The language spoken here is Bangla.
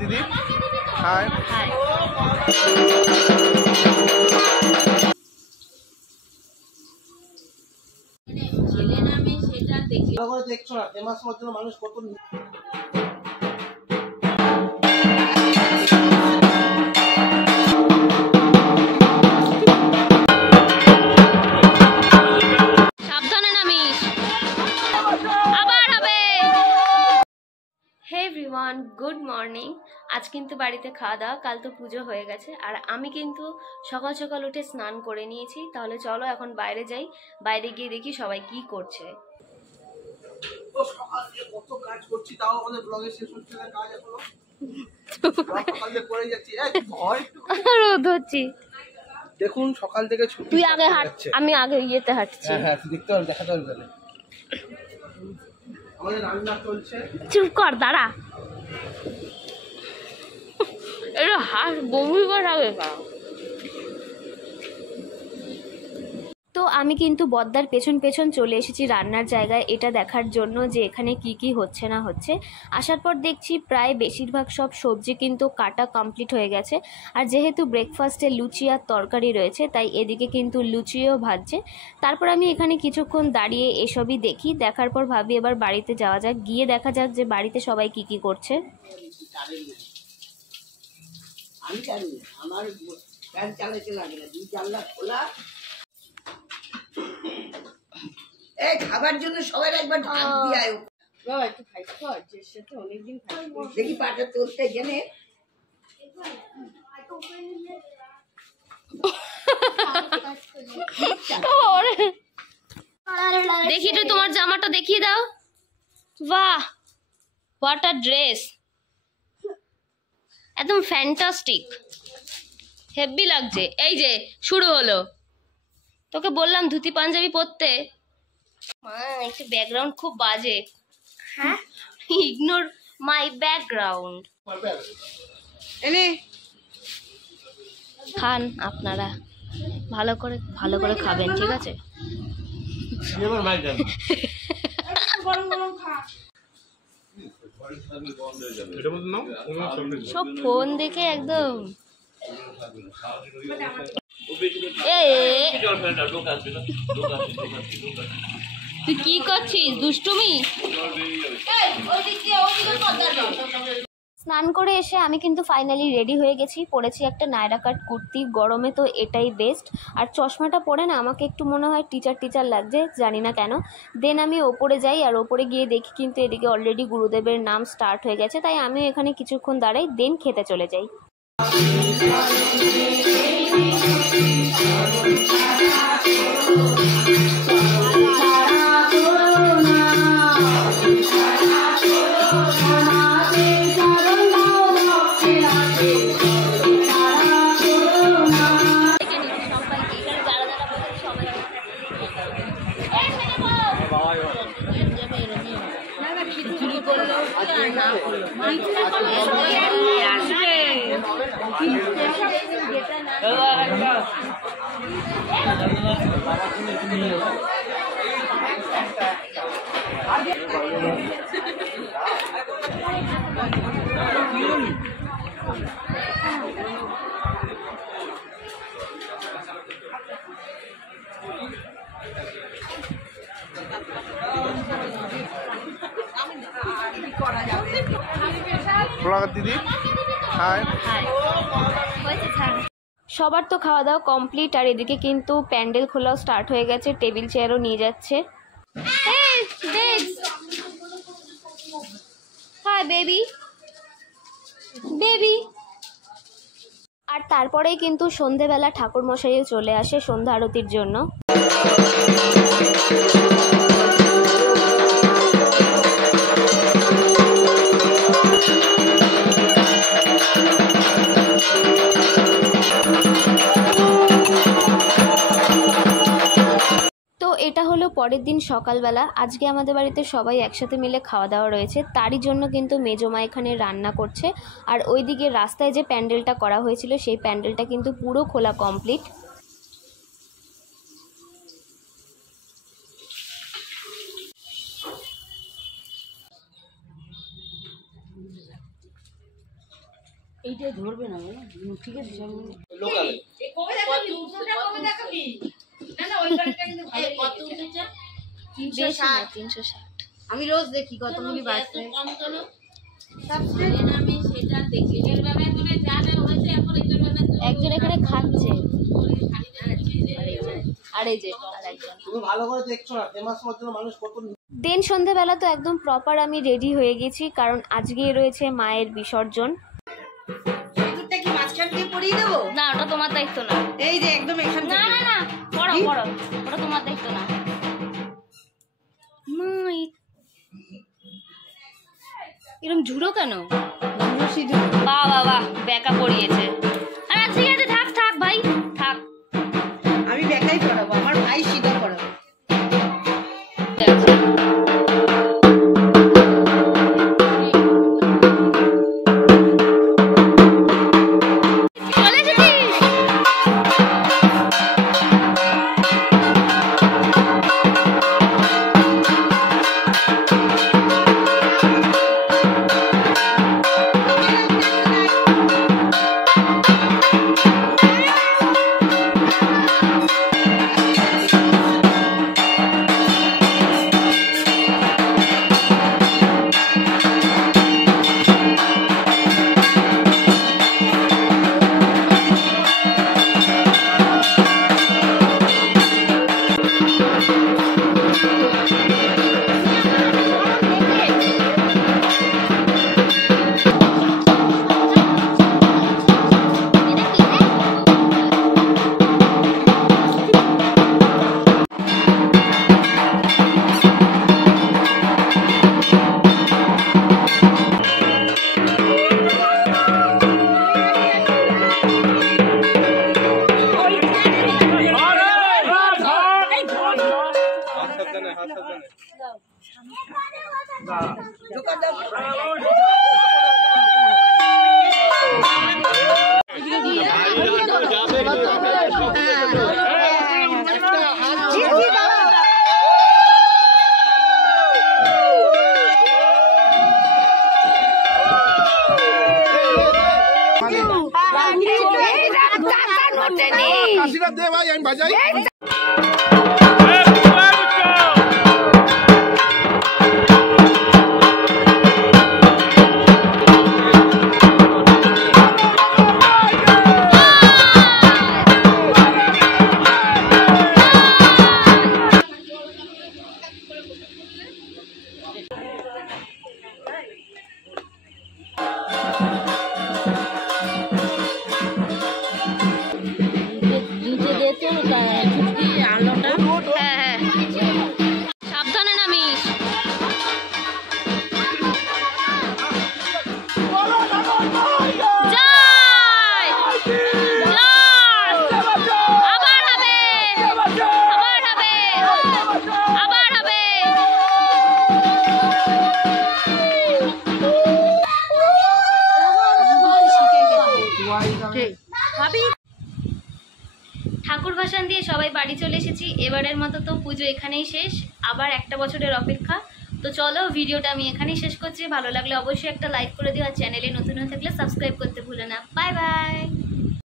দিদি হাই হাই। ছেলে নামে সেটা দেখছো না ফেমাস হওয়ার জন্য মানুষ কত গুড মর্নিং। আজ কিন্তু বাড়িতে খাওয়া দাওয়া, কাল তো পুজো হয়ে গেছে আর আমি কিন্তু সকাল সকাল উঠে স্নান করে নিয়েছি। তাহলে চলো এখন বাইরে যাই, বাইরে গিয়ে দেখি সবাই কি করছে। কত কাজ করছি তাও আমাদের ব্লগে শেষ হচ্ছে না কাজ এখনো। সকালে করে যাচ্ছি রোদ হচ্ছে দেখুন সকাল থেকে ছুটি। তুই আগে হাঁট, আমি আগে ইয়েতে হাঁটছি। হ্যাঁ তুই দেখতে পারবি, দেখাতে পারবি তাহলে। আমাদের রান্না চলছে। চুপ কর, দাঁড়া। এটা হাস বমি করা হবে। তো আমি কিন্তু বদ্দার পেছন পেছন চলে এসেছি রান্নার জায়গায়, এটা দেখার জন্য যে এখানে কি কি হচ্ছে না হচ্ছে। আসার পর দেখছি প্রায় বেশিরভাগ সব সবজি কিন্তু কাটা কমপ্লিট হয়ে গেছে। আর যেহেতু ব্রেকফাস্টে লুচি আর তরকারি রয়েছে তাই এদিকে কিন্তু লুচিও ভাজছে। তারপর আমি এখানে কিছুক্ষণ দাঁড়িয়ে এসবই দেখি, দেখার পর ভাবি এবার বাড়িতে যাওয়া যাক, গিয়ে দেখা যাক যে বাড়িতে সবাই কি কি করছে। আমার ফ্যান চালাতে লাগে না, দুই জানলা খোলা। এই খাবার জন্য সবাই একবার ঢাক দিয়ে আয় বাবা, একটু খাইতে কর, যে সাথে অনেকদিন খাইতে দেখি পাটা তোলতে গেলে। দেখি একটু তোমার জামাটা দেখিয়ে দাও। বাহ, হোয়াট আ ড্রেস, একদম ফ্যান্টাস্টিক, হেভি লাগছে। এই যে শুরু হলো, তোকে বললাম ধুতি পাঞ্জাবি পরতে। মা একটু ব্যাকগ্রাউন্ড খুব বাজে। হ্যাঁ, ইগনোর মাই ব্যাকগ্রাউন্ড। খান আপনারা, ভালো করে খাবেন, ঠিক আছে? সব ফোন দেখে একদম। তুই কি করছিস, দুষ্টুমি? স্নান করে এসে আমি কিন্তু ফাইনালি রেডি হয়ে গেছি, পরেছি একটা নায়রা কাট কুর্তি, গরমে তো এটাই বেস্ট। আর চশমাটা পরে না আমাকে একটু মনে হয় টিচার লাগছে, জানি না কেন। দেন আমি ওপরে যাই, আর ওপরে গিয়ে দেখি কিন্তু এদিকে অলরেডি গুরুদেবের নাম স্টার্ট হয়ে গেছে, তাই আমিও এখানে কিছুক্ষণ দাঁড়াই, দেন খেতে চলে যাই। দিদি হাই। সবার তো খাওয়া দাওয়া কমপ্লিট, আর এদিকে কিন্তু প্যান্ডেল খোলাও স্টার্ট হয়ে গেছে, টেবিল চেয়ারও নিয়ে যাচ্ছে। Hi baby baby. আর তারপরেই কিন্তু সন্ধেবেলা ঠাকুর মশাইও চলে আসে সন্ধ্যা আরতির জন্য। এটা হলো পরের দিন সকালবেলা। আজকে আমাদের বাড়িতে সবাই একসাথে মিলে খাওয়া দাওয়া রয়েছে, তারই জন্য কিন্তু মেজমা এখানে রান্না করছে। আর ওইদিকে রাস্তায় যে প্যান্ডেলটা করা হয়েছিল সেই প্যান্ডেলটা কিন্তু পুরো খোলা কমপ্লিট। এইটাই ধরবে না ঠিক আছে লোকাল আমি রোজ দেখি কতগুলি বাড়ছে একজন এখানে খাচ্ছে আর এই যে আরেকজন। তুমি ভালো করে দেখছো না ফেমাস হওয়ার জন্য মানুষ কত। দেন সন্ধ্যেবেলা তো একদম প্রপার আমি রেডি হয়ে গেছি, কারণ আজকে রয়েছে মায়ের বিসর্জন। সিঁদুরটা কি মাঝখান দিয়ে পরিয়ে দেবো? না, ওটা তোমার দায়িত্ব না। এই যে একদম এখান না থেকে। না না, পড়ো পড়ো, ওটা তোমার দায়িত্ব না। এরকম ঝুড়ো কেন? সিঁদুর বাহ বাহ বাহ, বেকা পড়িয়েছে। আরে ঠিক আছে, থাক থাক ভাই থাক। আমি বেকাই পড়াবো, আমার ভাই সিঁদুর পড়াবো। ঠিক আছে। চলে এসেছিস? কাশিটা দে ভাই, আমি বাজাই। সাবধানে নামিস। যাই আবার হবে, আবার হবে, আবার হবে। ঠাকুর ভাসান দিয়ে সবাই বাড়ি চলে এসেছি। এবারের মতো তো পুজো এখানেই শেষ, আবার একটা বছরের অপেক্ষা। তো চলো, ভিডিওটা আমি এখানেই শেষ করছি। ভালো লাগলে অবশ্যই একটা লাইক করে দিও, আর চ্যানেলে নতুন হয়ে থাকলে সাবস্ক্রাইব করতে ভুলো না। Bye bye.